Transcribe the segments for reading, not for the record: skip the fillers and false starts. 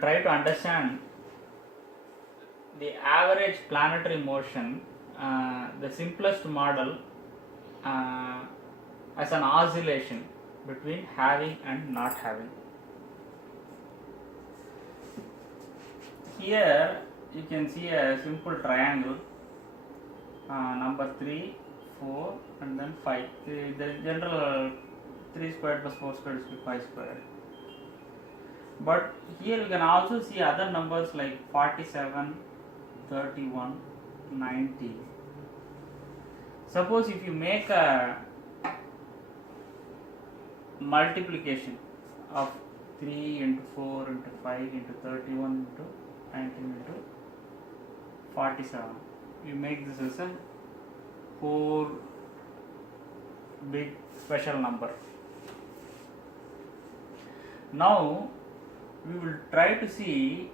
Try to understand the average planetary motion, the simplest model as an oscillation between having and not having. Here you can see a simple triangle, number 3, 4 and then 5. The general 3 squared plus 4 squared is 5 squared. But here you can also see other numbers like 47, 31, 90. Suppose if you make a multiplication of 3 into 4 into 5 into 31 into 19 into 47, you make this as a 4 big special number. Now we will try to see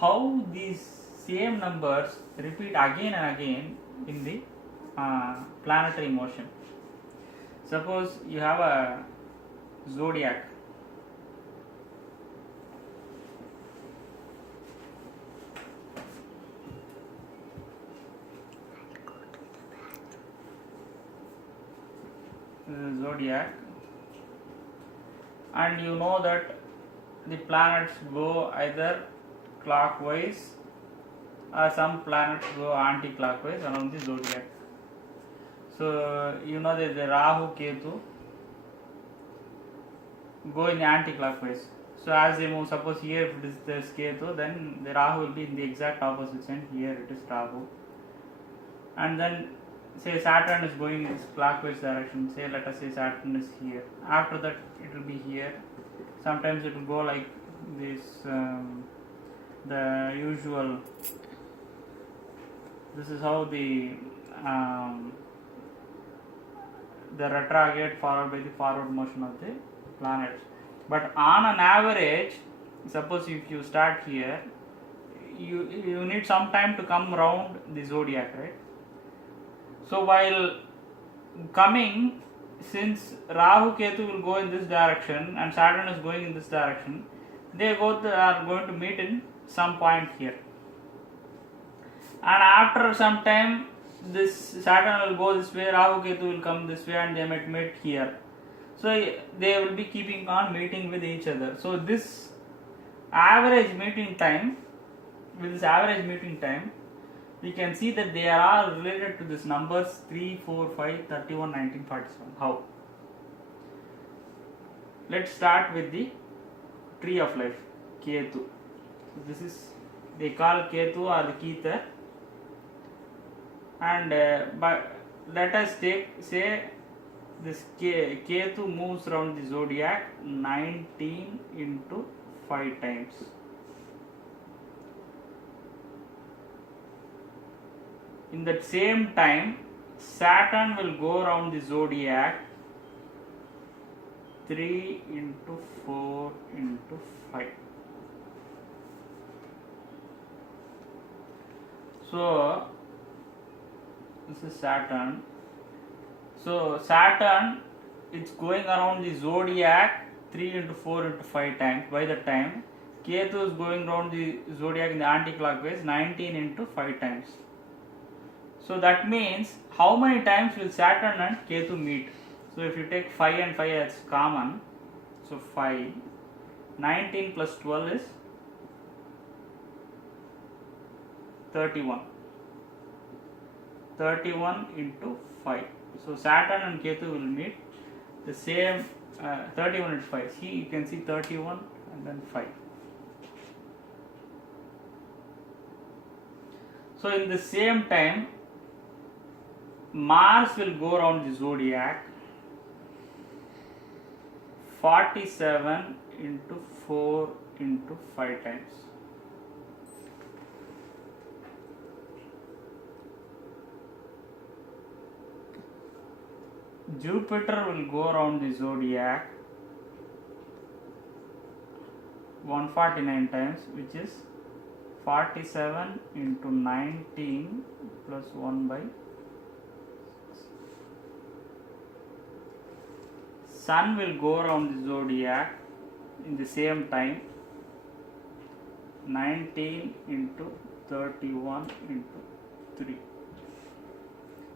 how these same numbers repeat again and again in the planetary motion. Suppose you have a zodiac. This is zodiac, and you know that the planets go either clockwise or some planets go anti-clockwise around the zodiac. So you know that the Rahu, Ketu go in the anti-clockwise. So as they move, suppose here if it is this Ketu, then the Rahu will be in the exact opposite sign. Here it is Rahu, and then say Saturn is going in this clockwise direction. Say let us say Saturn is here. After that it will be here. Sometimes it will go like this, the usual. This is how the retrograde followed by the forward motion of the planets. But on an average, suppose if you start here, you need some time to come around the zodiac, right? So while coming, since Rahu Ketu will go in this direction and Saturn is going in this direction, they both are going to meet in some point here. And after some time, this Saturn will go this way, Rahu Ketu will come this way, and they might meet here. So they will be keeping on meeting with each other. So this average meeting time, we can see that they are all related to these numbers 3, 4, 5, 31, 19, 47. How? Let's start with the tree of life, Ketu. So this is, they call Ketu or the Keter. And but let us say this Ketu moves around the zodiac 19 into 5 times. In that same time, Saturn will go around the zodiac 3 into 4 into 5. So this is Saturn. So Saturn, it's going around the zodiac 3 into 4 into 5 times. By the time Ketu is going around the zodiac in the anti-clockwise 19 into 5 times. So that means how many times will Saturn and Ketu meet? So if you take 5 and 5 as common, so 5, 19 plus 12 is 31. 31 into 5. So Saturn and Ketu will meet the same 31 into 5. See, you can see 31 and then 5. So in the same time, Mars will go around the zodiac 47 into 4 into 5 times. Jupiter will go around the zodiac 149 times, which is 47 into 19 plus 1 by Sun will go around the zodiac in the same time 19 into 31 into 3.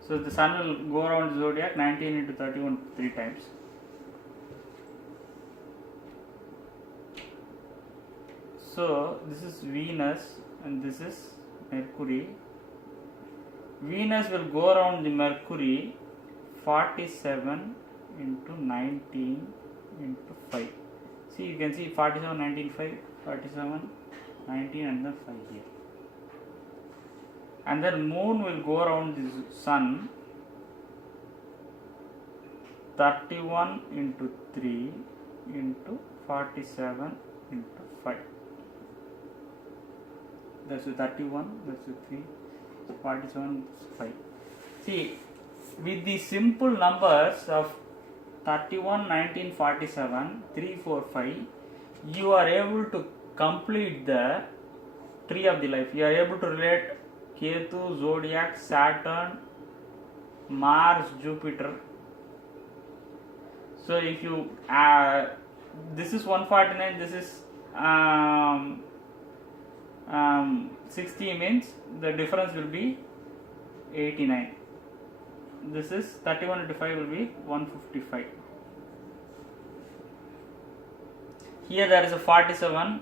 So the sun will go around the zodiac 19 into 31 3 times. So this is Venus and this is Mercury. Venus will go around the Mercury 47 into 19 into 5. See, you can see 47, 19, 5, 47, 19 and then 5 here. And then moon will go around the sun 31 into 3 into 47 into 5. That's the 31, that's the 3, 47, 5. See, with the simple numbers of 31, 19, 47, 3, 4, 5, you are able to complete the tree of the life. You are able to relate Ketu, Zodiac, Saturn, Mars, Jupiter. So if you this is 149, this is 60 means the difference will be 89. This is 31 into 5 will be 155. Here there is a 47.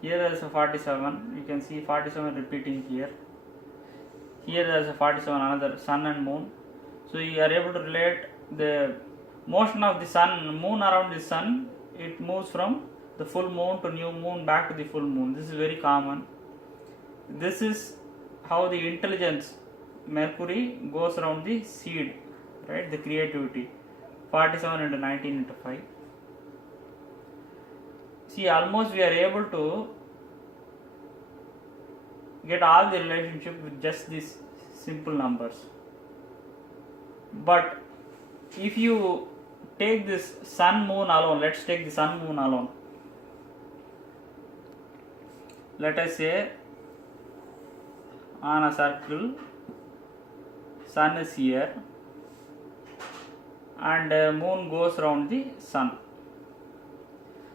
Here there is a 47. You can see 47 repeating here. Here there is a 47, another sun and moon. So you are able to relate the motion of the sun, moon around the sun. It moves from the full moon to new moon back to the full moon. This is very common. This is how the intelligence, Mercury, goes around the seed, right? The creativity. 47 into 19 into 5. See, almost we are able to get all the relationship with just these simple numbers. But if you take this sun moon alone, let's take the sun moon alone. Let us say on a circle, sun is here and moon goes around the sun.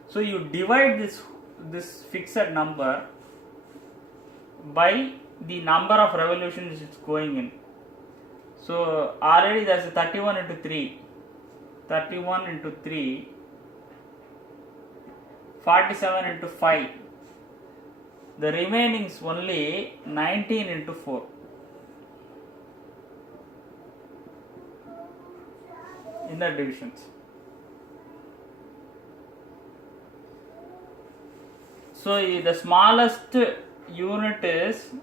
So you divide this fixed number by the number of revolutions it's going in. So already there's a 31 into 3, 31 into 3, 47 into 5. The remaining is only 19 into 4. Inner divisions. So the smallest unit is,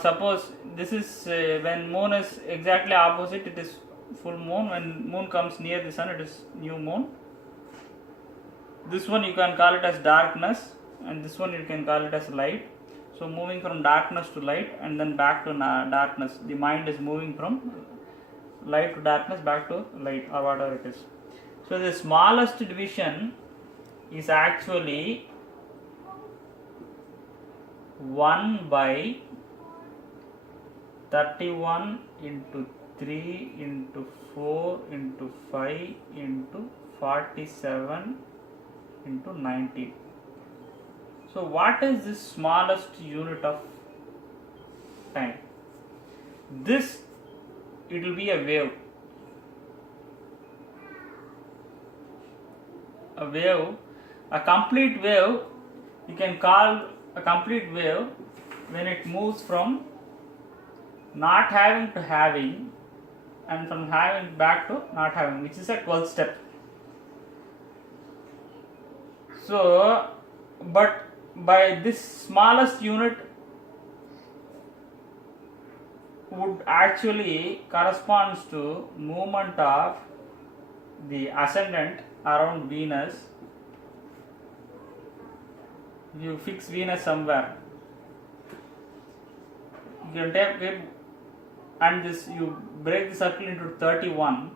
suppose this is when moon is exactly opposite, it is full moon. When moon comes near the sun, it is new moon. This one you can call it as darkness, and this one you can call it as light. So moving from darkness to light and then back to darkness. The mind is moving from light to darkness back to light, or whatever it is. So the smallest division is actually 1 by 31 into 3 into 4 into 5 into 47 into 19. So what is this smallest unit of time? This, it will be a wave. A wave, a complete wave, you can call a complete wave when it moves from not having to having and from having back to not having, which is a 12th step. So, but by this smallest unit would actually corresponds to movement of the ascendant around Venus. You fix Venus somewhere. You can take it and this, you break the circle into 31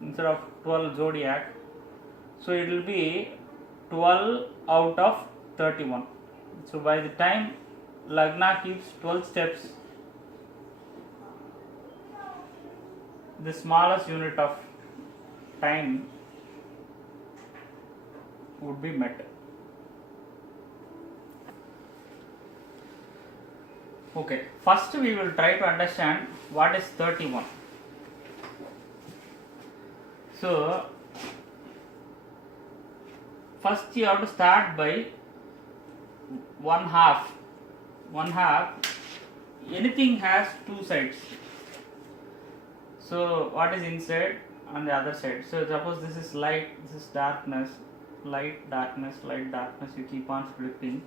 instead of 12 zodiac. So it will be 12 out of 31. So by the time Lagna keeps 12 steps, the smallest unit of time would be met. Okay, first we will try to understand what is 31. So first you have to start by 1/2. 1/2, anything has two sides. So what is inside on the other side? So suppose this is light, this is darkness, light, darkness, light, darkness, you keep on flipping.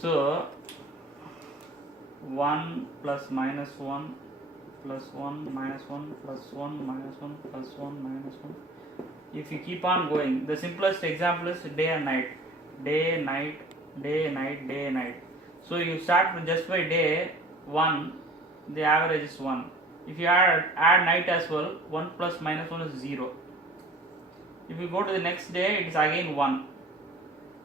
So 1 plus minus 1 plus 1 minus 1 plus 1 minus 1 plus 1 minus 1. If you keep on going, the simplest example is day and night. Day, night, day, night, day, night. So you start with just by day 1, the average is 1. If you add night as well, 1 plus minus 1 is 0. If you go to the next day, it is again 1.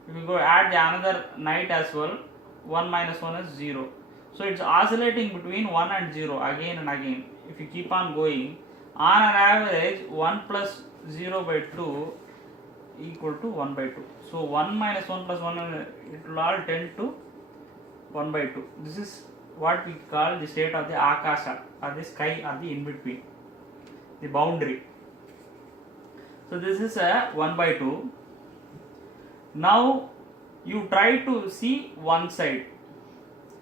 If you go add the another night as well, 1 minus 1 is 0. So it's oscillating between 1 and 0 again and again. If you keep on going, on an average 1 plus 0 by 2 equal to 1 by 2. So 1 minus 1 plus 1, it will all tend to 1 by 2. This is what we call the state of the akasha, or the sky, or the in between, the boundary. So this is a 1 by 2. Now you try to see one side,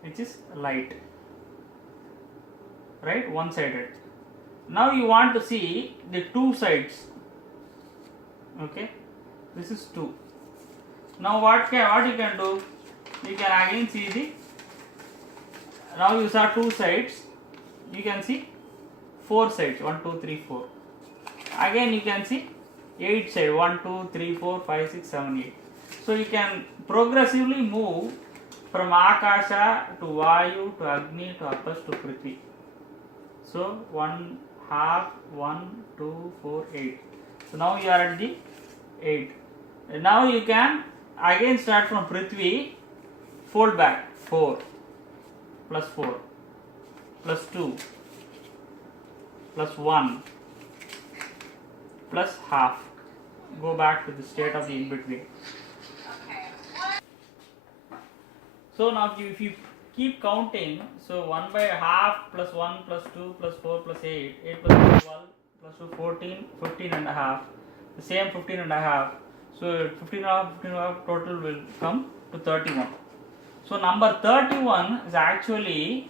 which is light, right, one sided. Now you want to see the two sides. Okay, this is 2. Now what you can do, you can again see the, now you saw two sides, you can see 4 sides, 1 2 3 4. Again you can see 8 sides, 1 2 3 4 5 6 7 8. So you can progressively move from akasha to vayu to agni to apas to prithvi. So 1/2, 1 2 4 8. So now you are at the 8. And now you can again start from prithvi, fold back 4 plus 4 plus 2 plus 1 plus half. Go back to the state of the in between. So now if you keep counting, so 1 by half plus 1 plus 2 plus 4 plus 8, 8 plus 12 plus 2 14, 15 and a half, the same 15 and a half. So 15 and a half, 15 and a half total will come to 31. So number 31 is actually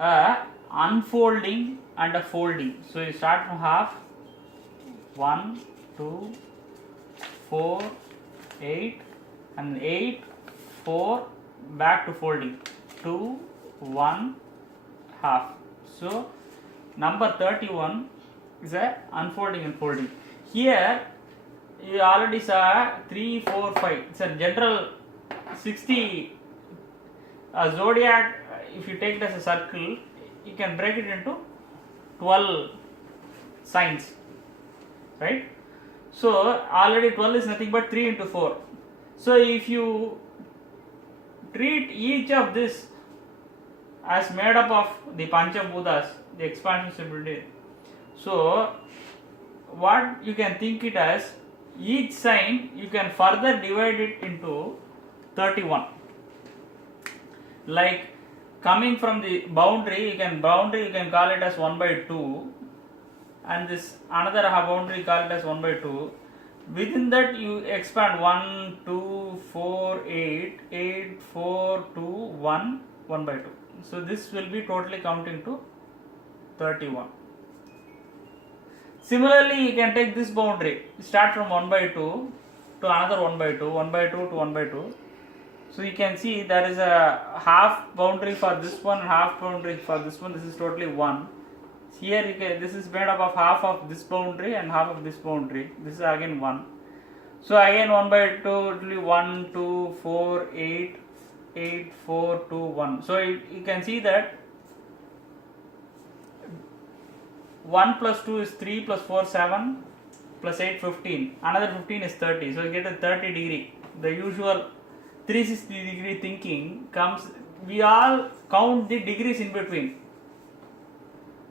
a unfolding and a folding. So you start from half, 1, 2, 4, 8 and 8, 4, back to folding, 2, 1, half. So number 31 is a unfolding and folding. Here you already saw 3, 4, 5. It's a general 60 zodiac. If you take it as a circle, you can break it into 12 signs, right? So already 12 is nothing but 3 into 4. So if you treat each of this as made up of the Panchabhutas, the expansion stability, so what you can think it as, each sign you can further divide it into 31. Like coming from the boundary, you can call it as 1 by 2, and this another boundary call it as 1 by 2. Within that you expand 1, 2, 4, 8, 8, 4, 2, 1, 1 by 2. So this will be totally counting to 31. Similarly, you can take this boundary, start from 1 by 2 to another 1 by 2, 1 by 2 to 1 by 2. So you can see there is a half boundary for this one, half boundary for this one. This is totally 1. Here this is made up of half of this boundary and half of this boundary. This is again 1. So again 1 by 2, totally 1, 2, 4, 8, 8, 4, 2, 1. So you can see that 1 plus 2 is 3 plus 4 7 plus 8 15. Another 15 is 30. So you get a 30 degree. The usual 360 degree thinking comes. We all count the degrees in between,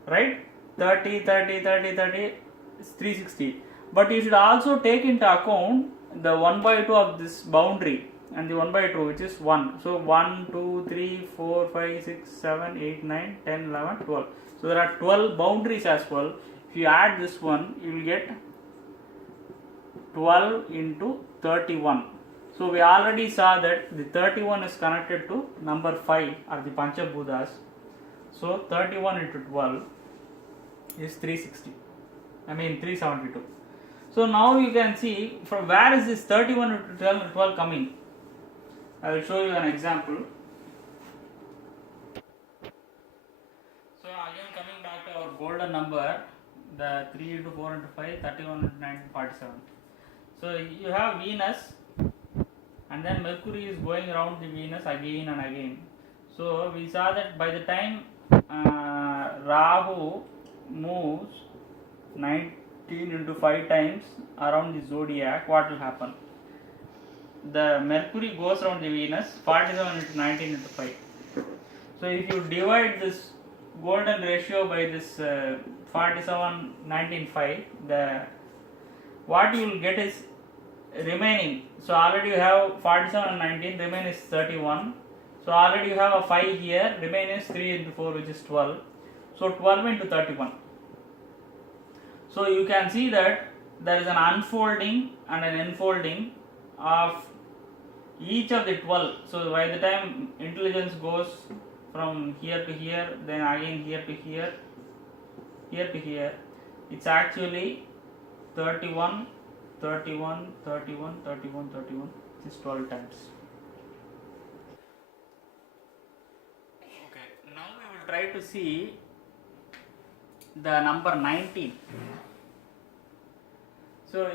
right? 30, 30, 30, 30 is 360. But you should also take into account the 1 by 2 of this boundary. and the 1 by 2 which is 1. So 1, 2, 3, 4, 5, 6, 7, 8, 9, 10, 11, 12. So there are 12 boundaries as well. If you add this one, you will get 12 into 31. So we already saw that the 31 is connected to number 5 or the Panchabhutas. So 31 into 12 is 372. So now you can see from where is this 31 into 12 coming. I will show you an example. So again coming back to our golden number, the 3 into 4 into 5, 31 into 9, 47. So you have Venus, and then Mercury is going around the Venus again and again. So we saw that by the time Rahu moves 19 into 5 times around the zodiac, what will happen? The Mercury goes around the Venus 47 into 19 into 5. So if you divide this golden ratio by this 47, 19, 5, what you will get is remaining. So already you have 47 and 19, remain is 31. So already you have a 5 here, remain is 3 into 4 which is 12. So 12 into 31. So you can see that there is an unfolding and an enfolding of each of the 12. So by the time intelligence goes from here to here, then again here to here, here to here, it's actually 31, 31, 31, 31, 31, which is 12 times. Okay, now we will try to see the number 19. So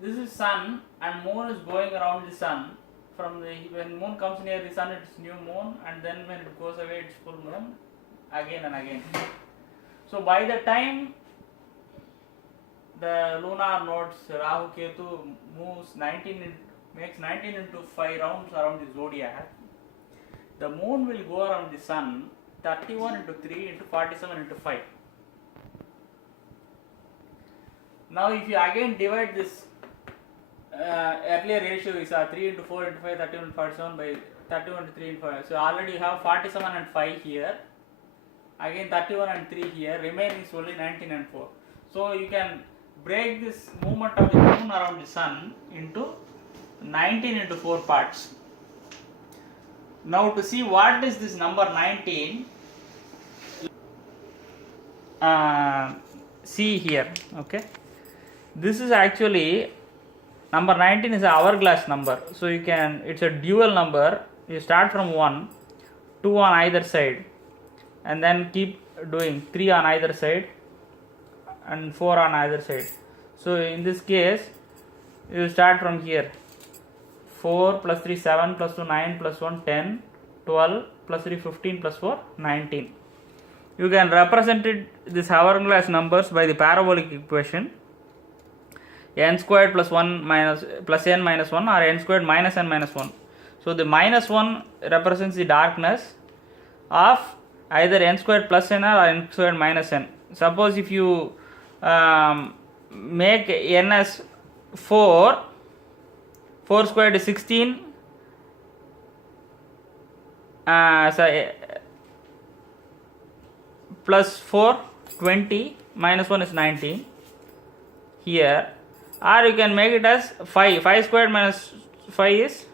this is sun and moon is going around the sun. When moon comes near the sun, it's new moon, and then when it goes away, it's full moon, again and again. So by the time the lunar nodes Rahu Ketu makes 19 into 5 rounds around the zodiac, the moon will go around the sun 31 into 3 into 47 into 5. Now if you again divide this earlier ratio is 3 into 4 into 5, 31 into 47 by 31 into 3 into 5. So already you have 47 and 5 here, again 31 and 3 here, remaining is only 19 and 4. So you can break this movement of the moon around the sun into 19 into 4 parts. Now to see what is this number 19, see here, okay. This is actually number 19 is an hourglass number. So you can, it's a dual number. You start from 1, 2 on either side, and then keep doing 3 on either side and 4 on either side. So in this case, you start from here. 4 plus 3 7 plus 2 9 plus 1 10 12 plus 3 15 plus 4 19. You can represent this hourglass numbers by the parabolic equation n squared plus 1 minus plus n minus 1 or n squared minus n minus 1. So the minus 1 represents the darkness of either n squared plus n or n squared minus n. Suppose if you make n as 4 squared is 16, plus 4 20, minus 1 is 19 here, or you can make it as 5 squared minus 5 is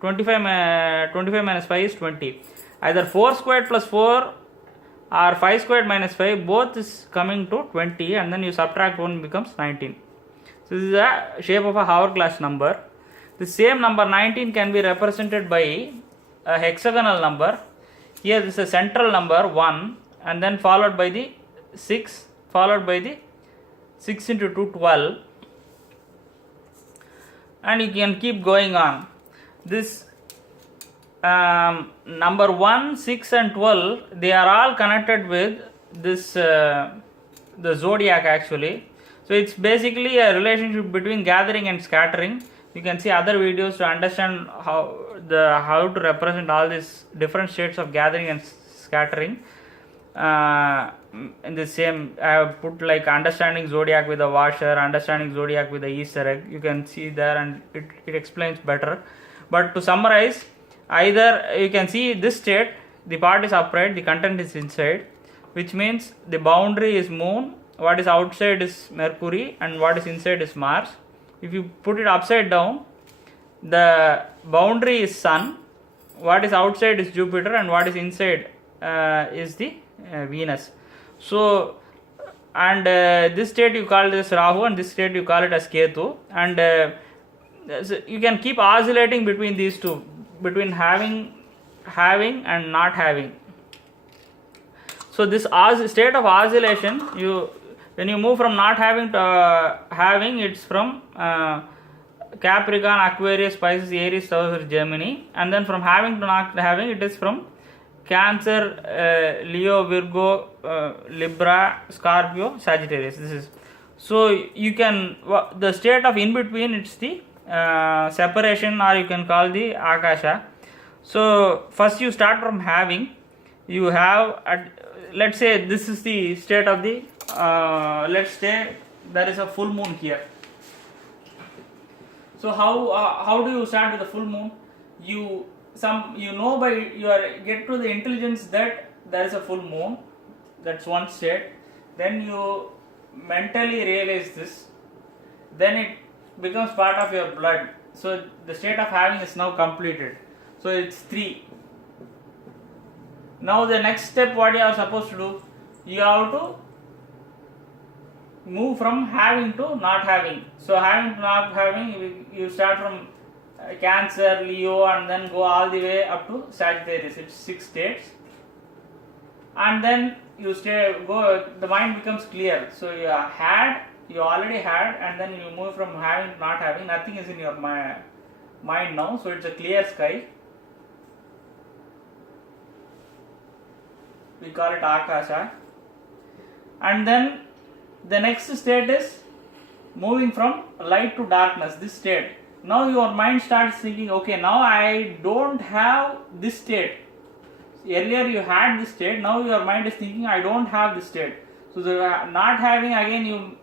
25 minus 5 is 20. Either 4 squared plus 4 or 5 squared minus 5, both is coming to 20, and then you subtract 1 becomes 19. So this is the shape of a hourglass number. The same number 19 can be represented by a hexagonal number. Here this is a central number 1, and then followed by the 6, followed by the 6 into 2 12, and you can keep going on. This number 1, 6 and 12, they are all connected with this the zodiac actually. So it's basically a relationship between gathering and scattering. You can see other videos to understand how to represent all these different states of gathering and scattering. In the same, I have put like understanding zodiac with a washer, understanding zodiac with the Easter egg. You can see there, and it explains better. But to summarize, either you can see this state, the part is upright, the content is inside, which means the boundary is moon, what is outside is Mercury, and what is inside is Mars. If you put it upside down, the boundary is sun, what is outside is Jupiter, and what is inside is the Venus. So, and this state you call this Rahu, and this state you call it as Ketu, and so you can keep oscillating between these two, between having and not having. So this state of oscillation, when you move from not having to having, it's from Capricorn, Aquarius, Pisces, Aries, Taurus, Gemini, and then from having to not having, it is from Cancer, Leo, Virgo, Libra, Scorpio, Sagittarius. This is, so you can, the state of in between, it's the separation, or you can call the Akasha. So first you start from having, you have, let's say this is the state of the, let's say there is a full moon here. So how do you start with the full moon? You know by get to the intelligence that there is a full moon. That's one state. Then you mentally realize this. Then it becomes part of your blood. So the state of having is now completed. So it's 3. Now the next step, what you are supposed to do, you have to move from having to not having. So having to not having, you start from Cancer, Leo, and then go all the way up to Sagittarius. It's 6 states, and then you the mind becomes clear. So you already had, and then you move from having to not having. Nothing is in your mind now, so it's a clear sky. We call it Akasha. And then the next state is moving from light to darkness, this state. Now your mind starts thinking, okay, now I don't have this state. Earlier you had this state, now your mind is thinking, I don't have this state. So the not having, again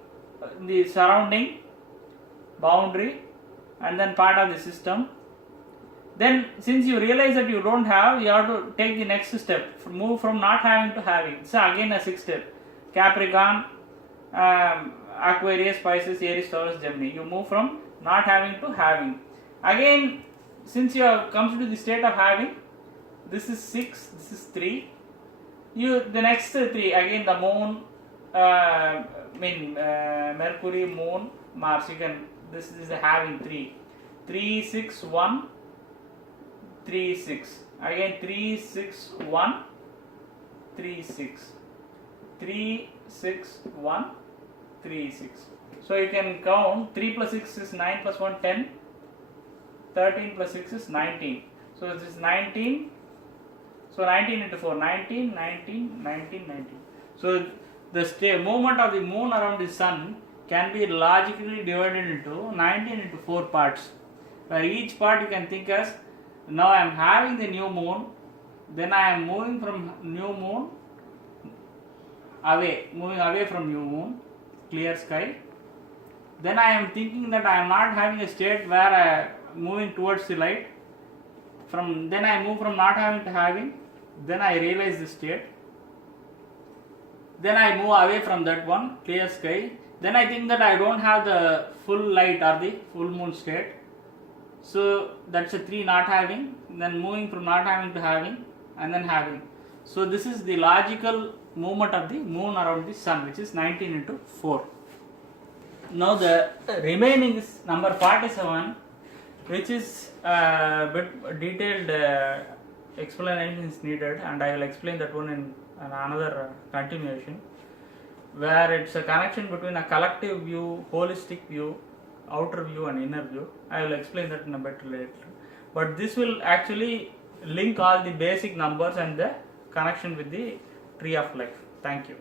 the surrounding, boundary, and then part of the system. Then since you realize that you don't have, you have to take the next step, move from not having to having. So again a 6th step, Capricorn, Aquarius, Pisces, Aries, Taurus, Gemini. You move from not having to having. Again, since you have come to the state of having, this is 6, this is 3. The next 3, again the moon, Mercury, moon, Mars. This is the having 3. 3, 6, 1, 3, 6. Again 3, 6, 1, 3, 6. 3, 6, 1, 3, 6. So you can count 3 plus 6 is 9 plus 1, 10. 13 plus 6 is 19. So this is 19. So 19 into 4, 19, 19, 19, 19. So the movement of the moon around the sun can be logically divided into 19 into 4 parts. Where each part you can think as, now I am having the new moon, then I am moving from new moon moving away from new moon, clear sky. Then I am thinking that I am not having a state where I am moving towards the light. Then I move from not having to having. Then I realize the state. Then I move away from that one, clear sky. Then I think that I don't have the full light or the full moon state. So that's a 3 not having. Then moving from not having to having, and then having. So this is the logical movement of the moon around the sun, which is 19 into 4. Now the remaining is number 47, which is a bit detailed explanation is needed, and I will explain that one in another continuation, where it's a connection between a collective view, holistic view, outer view and inner view. I will explain that in a bit later. But this will actually link all the basic numbers and the connection with the tree of life. Thank you.